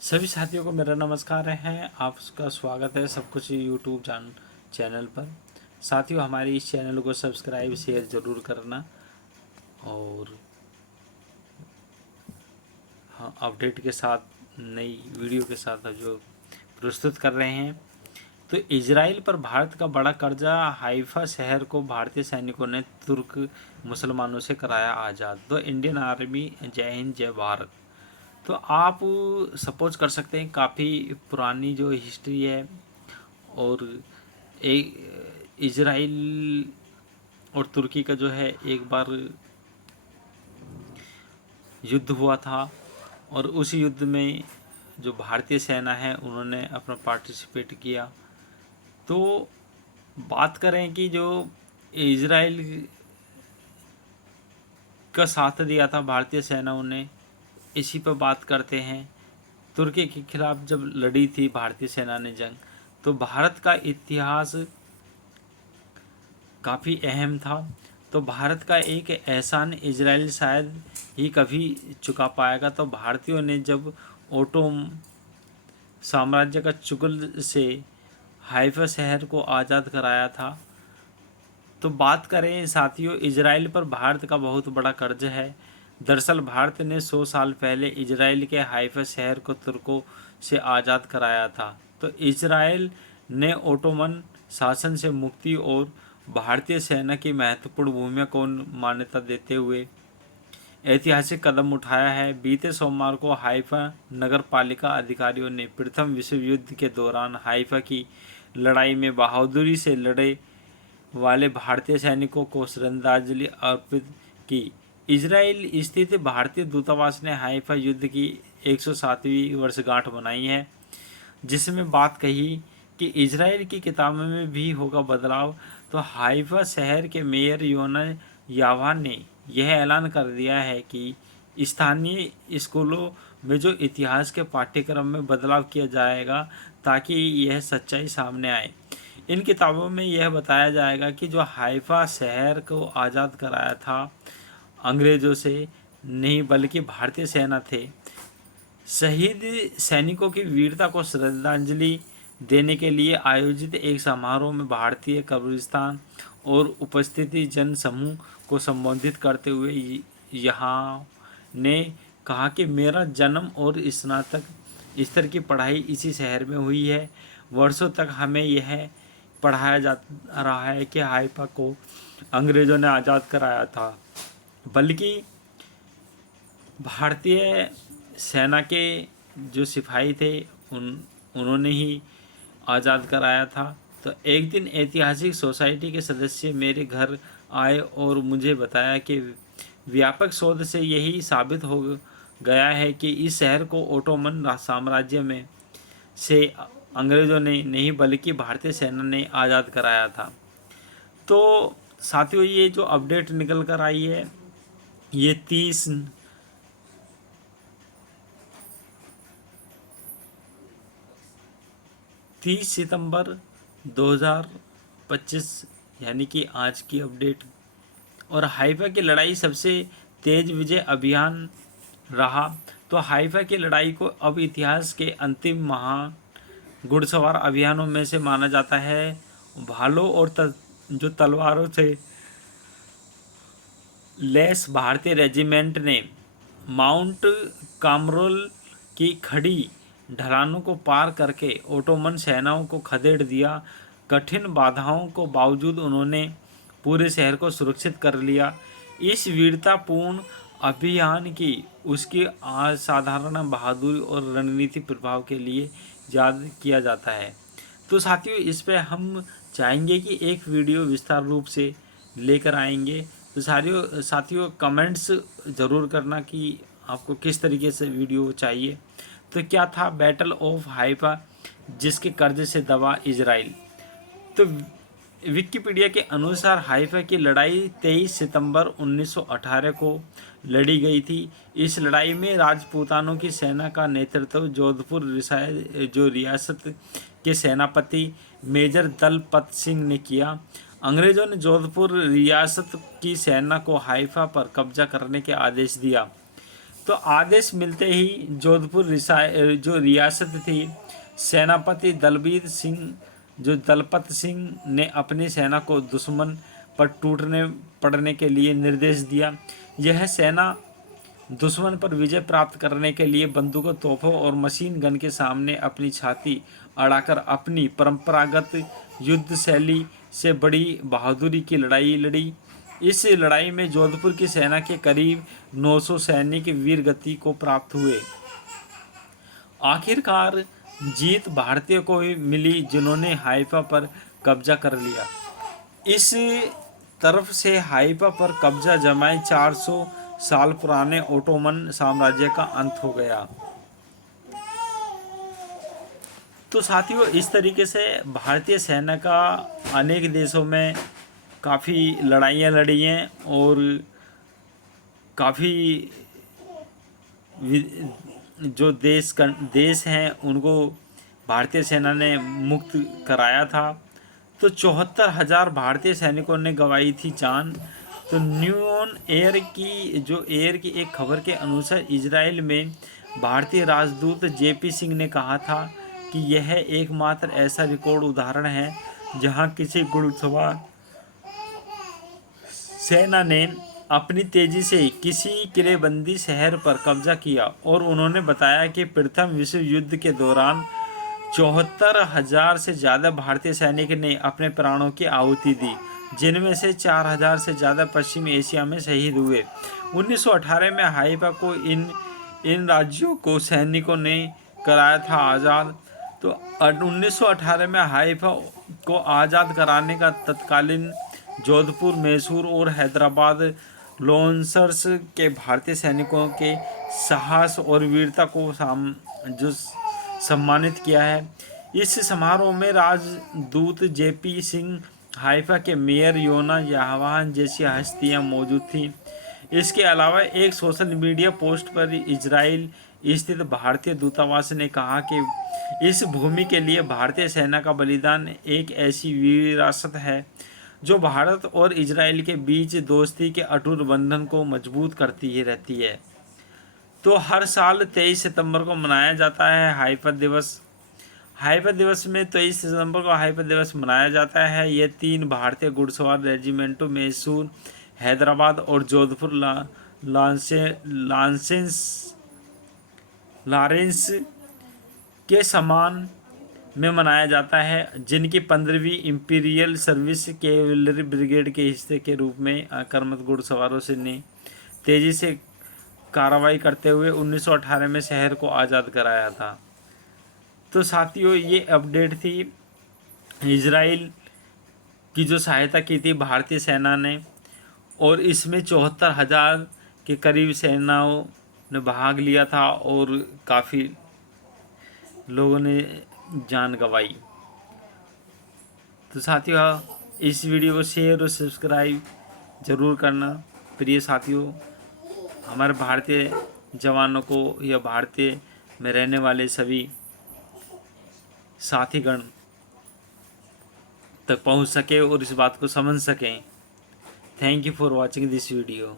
सभी साथियों को मेरा नमस्कार है। आपका स्वागत है सब कुछ यूट्यूब चैनल पर। साथियों, हमारे इस चैनल को सब्सक्राइब शेयर ज़रूर करना। और हाँ, अपडेट के साथ नई वीडियो के साथ अब जो प्रस्तुत कर रहे हैं। तो इजराइल पर भारत का बड़ा कर्जा, हाइफा शहर को भारतीय सैनिकों ने तुर्क मुसलमानों से कराया आज़ाद। तो इंडियन आर्मी, जय हिंद जय भारत। तो आप सपोज कर सकते हैं काफ़ी पुरानी जो हिस्ट्री है। और एक इजराइल और तुर्की का जो है एक बार युद्ध हुआ था। और उस युद्ध में जो भारतीय सेना है उन्होंने अपना पार्टिसिपेट किया। तो बात करें कि जो इजराइल का साथ दिया था भारतीय सेनाओं ने, इसी पर बात करते हैं। तुर्की के खिलाफ जब लड़ी थी भारतीय सेना ने जंग, तो भारत का इतिहास काफ़ी अहम था। तो भारत का एक एहसान इजराइल शायद ही कभी चुका पाएगा। तो भारतीयों ने जब ओटोम साम्राज्य का चुगल से हाइफा शहर को आज़ाद कराया था। तो बात करें साथियों, इजराइल पर भारत का बहुत बड़ा कर्ज है। दरअसल भारत ने 100 साल पहले इजराइल के हाइफा शहर को तुर्कों से आज़ाद कराया था। तो इजराइल ने ओटोमन शासन से मुक्ति और भारतीय सेना की महत्वपूर्ण भूमिका को मान्यता देते हुए ऐतिहासिक कदम उठाया है। बीते सोमवार को हाइफा नगर पालिका अधिकारियों ने प्रथम विश्व युद्ध के दौरान हाइफा की लड़ाई में बहादुरी से लड़े वाले भारतीय सैनिकों को श्रद्धांजलि अर्पित की। इजराइल स्थित भारतीय दूतावास ने हाइफा युद्ध की 107वीं वर्षगांठ मनाई है, जिसमें बात कही कि इजराइल की किताबों में भी होगा बदलाव। तो हाइफा शहर के मेयर योना यावान ने यह ऐलान कर दिया है कि स्थानीय स्कूलों में जो इतिहास के पाठ्यक्रम में बदलाव किया जाएगा ताकि यह सच्चाई सामने आए। इन किताबों में यह बताया जाएगा कि जो हाइफा शहर को आज़ाद कराया था अंग्रेज़ों से नहीं बल्कि भारतीय सेना थे। शहीद सैनिकों की वीरता को श्रद्धांजलि देने के लिए आयोजित एक समारोह में भारतीय कब्रिस्तान और उपस्थिति जन समूह को संबोधित करते हुए यहाँ ने कहा कि मेरा जन्म और स्नातक स्तर की पढ़ाई इसी शहर में हुई है। वर्षों तक हमें यह पढ़ाया जा रहा है कि हाइफा को अंग्रेज़ों ने आज़ाद कराया था, बल्कि भारतीय सेना के जो सिपाही थे उन्होंने ही आज़ाद कराया था। तो एक दिन ऐतिहासिक सोसाइटी के सदस्य मेरे घर आए और मुझे बताया कि व्यापक शोध से यही साबित हो गया है कि इस शहर को ओटोमन साम्राज्य में से अंग्रेज़ों ने नहीं बल्कि भारतीय सेना ने आज़ाद कराया था। तो साथियों, ये जो अपडेट निकल कर आई है, ये 30 सितंबर 2025 यानी कि आज की अपडेट। और हाइफा की लड़ाई सबसे तेज विजय अभियान रहा। तो हाइफा की लड़ाई को अब इतिहास के अंतिम महान घुड़सवार अभियानों में से माना जाता है। भालों और जो तलवारों से लैस भारतीय रेजिमेंट ने माउंट कामरोल की खड़ी ढलानों को पार करके ओटोमन सेनाओं को खदेड़ दिया। कठिन बाधाओं को बावजूद उन्होंने पूरे शहर को सुरक्षित कर लिया। इस वीरतापूर्ण अभियान की उसकी असाधारण बहादुरी और रणनीति प्रभाव के लिए याद किया जाता है। तो साथियों, इस पे हम चाहेंगे कि एक वीडियो विस्तार रूप से लेकर आएंगे। तो साथियों कमेंट्स ज़रूर करना कि आपको किस तरीके से वीडियो चाहिए। तो क्या था बैटल ऑफ हाइफा, जिसके कर्ज से दबा इजराइल। तो विकिपीडिया के अनुसार हाइफा की लड़ाई 23 सितंबर 1918 को लड़ी गई थी। इस लड़ाई में राजपूतानों की सेना का नेतृत्व जोधपुर जो रियासत के सेनापति मेजर दलपत सिंह ने किया। अंग्रेज़ों ने जोधपुर रियासत की सेना को हाइफा पर कब्जा करने के आदेश दिया। तो आदेश मिलते ही जोधपुर जो रियासत थी, सेनापति दलपत सिंह ने अपनी सेना को दुश्मन पर टूटने पड़ने के लिए निर्देश दिया। यह सेना दुश्मन पर विजय प्राप्त करने के लिए बंदूकों, तोपों और मशीन गन के सामने अपनी छाती अड़ाकर अपनी परंपरागत युद्ध शैली से बड़ी बहादुरी की लड़ाई लड़ी। इस लड़ाई में जोधपुर की सेना के करीब 900 सैनिक वीर गति को प्राप्त हुए। आखिरकार जीत भारतीयों को ही मिली, जिन्होंने हाइफा पर कब्जा कर लिया। इस तरफ से हाइफा पर कब्जा जमाए 400 साल पुराने ओटोमन साम्राज्य का अंत हो गया। तो साथियों, इस तरीके से भारतीय सेना का अनेक देशों में काफ़ी लड़ाइयाँ लड़ी हैं और काफ़ी जो देश हैं उनको भारतीय सेना ने मुक्त कराया था। तो 74,000 भारतीय सैनिकों ने गंवाई थी जान। तो न्यून एयर की एक खबर के अनुसार इजराइल में भारतीय राजदूत जेपी सिंह ने कहा था कि यह एकमात्र ऐसा रिकॉर्ड उदाहरण है जहां किसी घुड़सवार सेना ने अपनी तेजी से किसी किलेबंदी शहर पर कब्जा किया। और उन्होंने बताया कि प्रथम विश्व युद्ध के दौरान 74,000 से ज़्यादा भारतीय सैनिक ने अपने प्राणों की आहुति दी, जिनमें से 4,000 से ज़्यादा पश्चिमी एशिया में शहीद हुए। 1918 में हाइफा को इन राज्यों को सैनिकों ने कराया था आज़ाद। तो 1918 में हाइफा को आज़ाद कराने का तत्कालीन जोधपुर, मैसूर और हैदराबाद लॉन्सर्स के भारतीय सैनिकों के साहस और वीरता को सम्मानित किया है। इस समारोह में राजदूत जेपी सिंह, हाइफा के मेयर योना यावान जैसी हस्तियां मौजूद थीं। इसके अलावा एक सोशल मीडिया पोस्ट पर इजराइल स्थित भारतीय दूतावास ने कहा कि इस भूमि के लिए भारतीय सेना का बलिदान एक ऐसी विरासत है जो भारत और इजराइल के बीच दोस्ती के अटूट बंधन को मजबूत करती ही रहती है। तो हर साल 23 सितंबर को मनाया जाता है हाइफा दिवस। हाइफा दिवस में 23 सितंबर को हाइफा दिवस मनाया जाता है। यह 3 भारतीय घुड़सवार रेजिमेंटों मैसूर, हैदराबाद और जोधपुर लॉरेंस के समान में मनाया जाता है, जिनकी 15वीं इंपीरियल सर्विस कैवलरी ब्रिगेड के हिस्से के रूप में आक्रामक घुड़सवारों से ने तेजी से कार्रवाई करते हुए 1918 में शहर को आज़ाद कराया था। तो साथियों, ये अपडेट थी इजराइल की जो सहायता की थी भारतीय सेना ने, और इसमें 74,000 के करीब सेनाओं ने भाग लिया था और काफ़ी लोगों ने जान गंवाई। तो साथियों, इस वीडियो को शेयर और सब्सक्राइब ज़रूर करना। प्रिय साथियों, हमारे भारतीय जवानों को या भारतीय में रहने वाले सभी साथीगण तक पहुंच सके और इस बात को समझ सकें। Thank you for watching this video.